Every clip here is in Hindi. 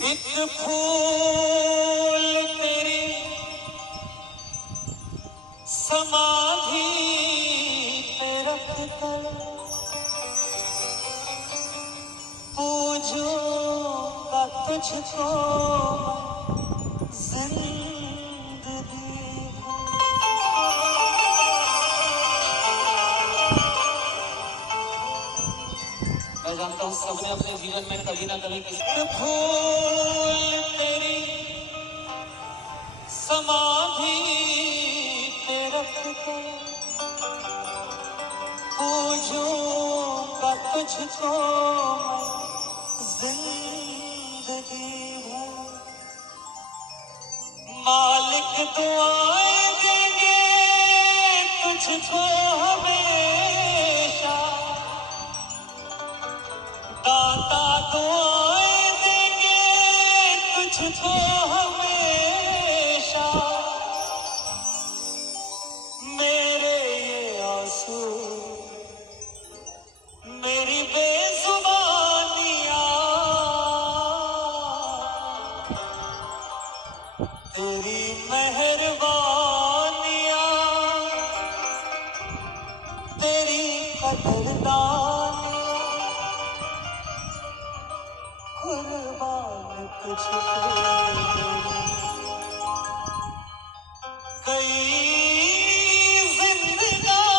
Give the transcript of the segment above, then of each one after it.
एक फूल तेरी समाधि पे रख कर पूजूंगा तुझको जिंदगी मैं जानता हूँ सबने अपने जीवन में कभी ना कभी किसी फूल तेरी समाधि पे रख कर पूजूंगा तुझको जिंदगी भर। मालिक दुआएं देंगे तुझको हमेशा, दाता दुआएं देंगे तुझको हमेशा। मेरे ये आंसू मेरी बेजुबानियां तेरी मेहरबानियां तेरी कदरदानियां कुर्बान तुझ पे कई जिंदगानियां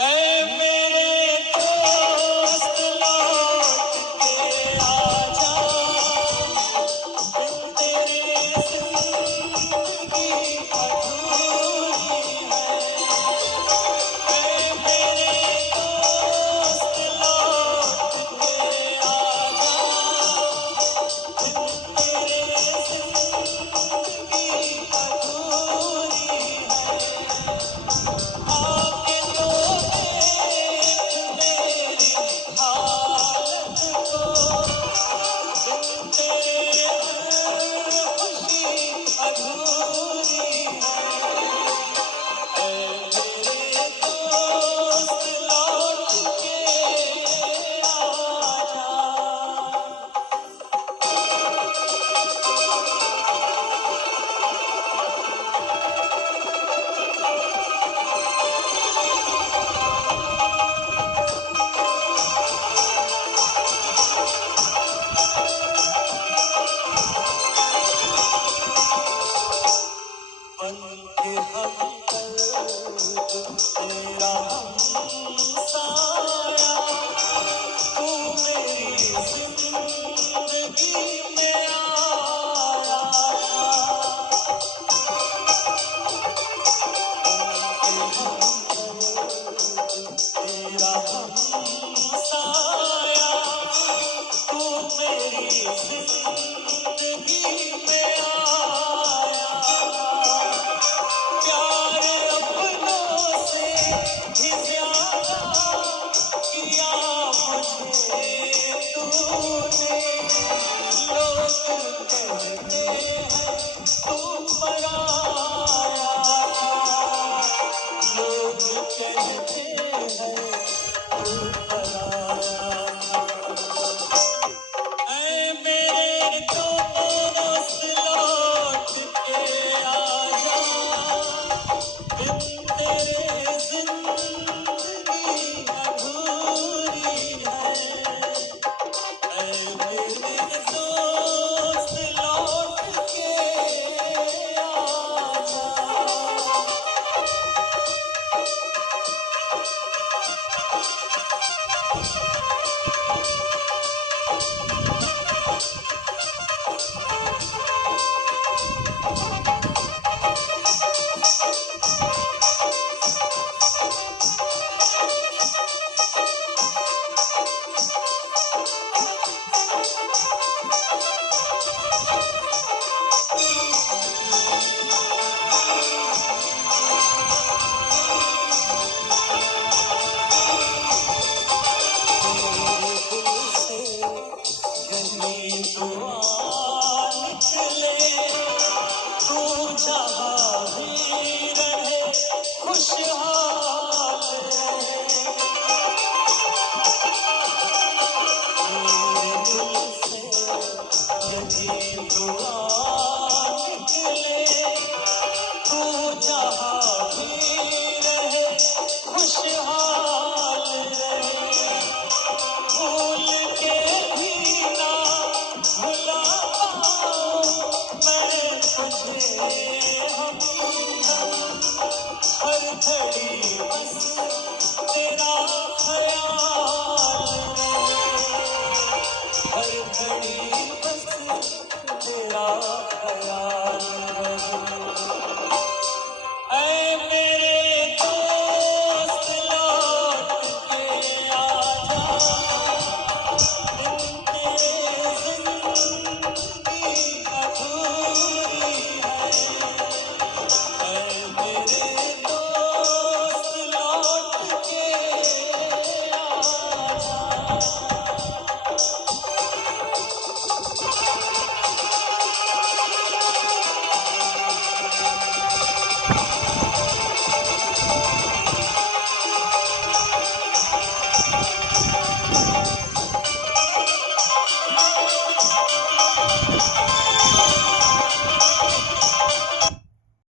ऐ मेरे दोस्त लौट के आजा, बिन तेरे जिंदगी अधूरी है। ऐ मेरे दोस्त लौट के आजा, बिन तेरे जिंदगी अधूरी है। आके तो देख मेरी हालत को, बिन तेरे खुशी अधूरी है। ऐ मेरे दोस्त लौट के आजा। बनके हम कल्ब तेरा हमसाया, तू मेरी जिंदगी में आया। बनके हम कल्ब तेरा हमसाया, तू मेरी जिंदगी में आया। प्यार अपनों से भी ज्यादा किया मुझे तूने। लोग कहते हैं तू पराया था, लोग कहते हैं तू पराया था। ऐ मेरे दोस्त लौट के आजा, बिन तेरे जिंदगी अधूरी है। ऐ मेरे दोस्त लौट के आजा। निकले तू जहाँ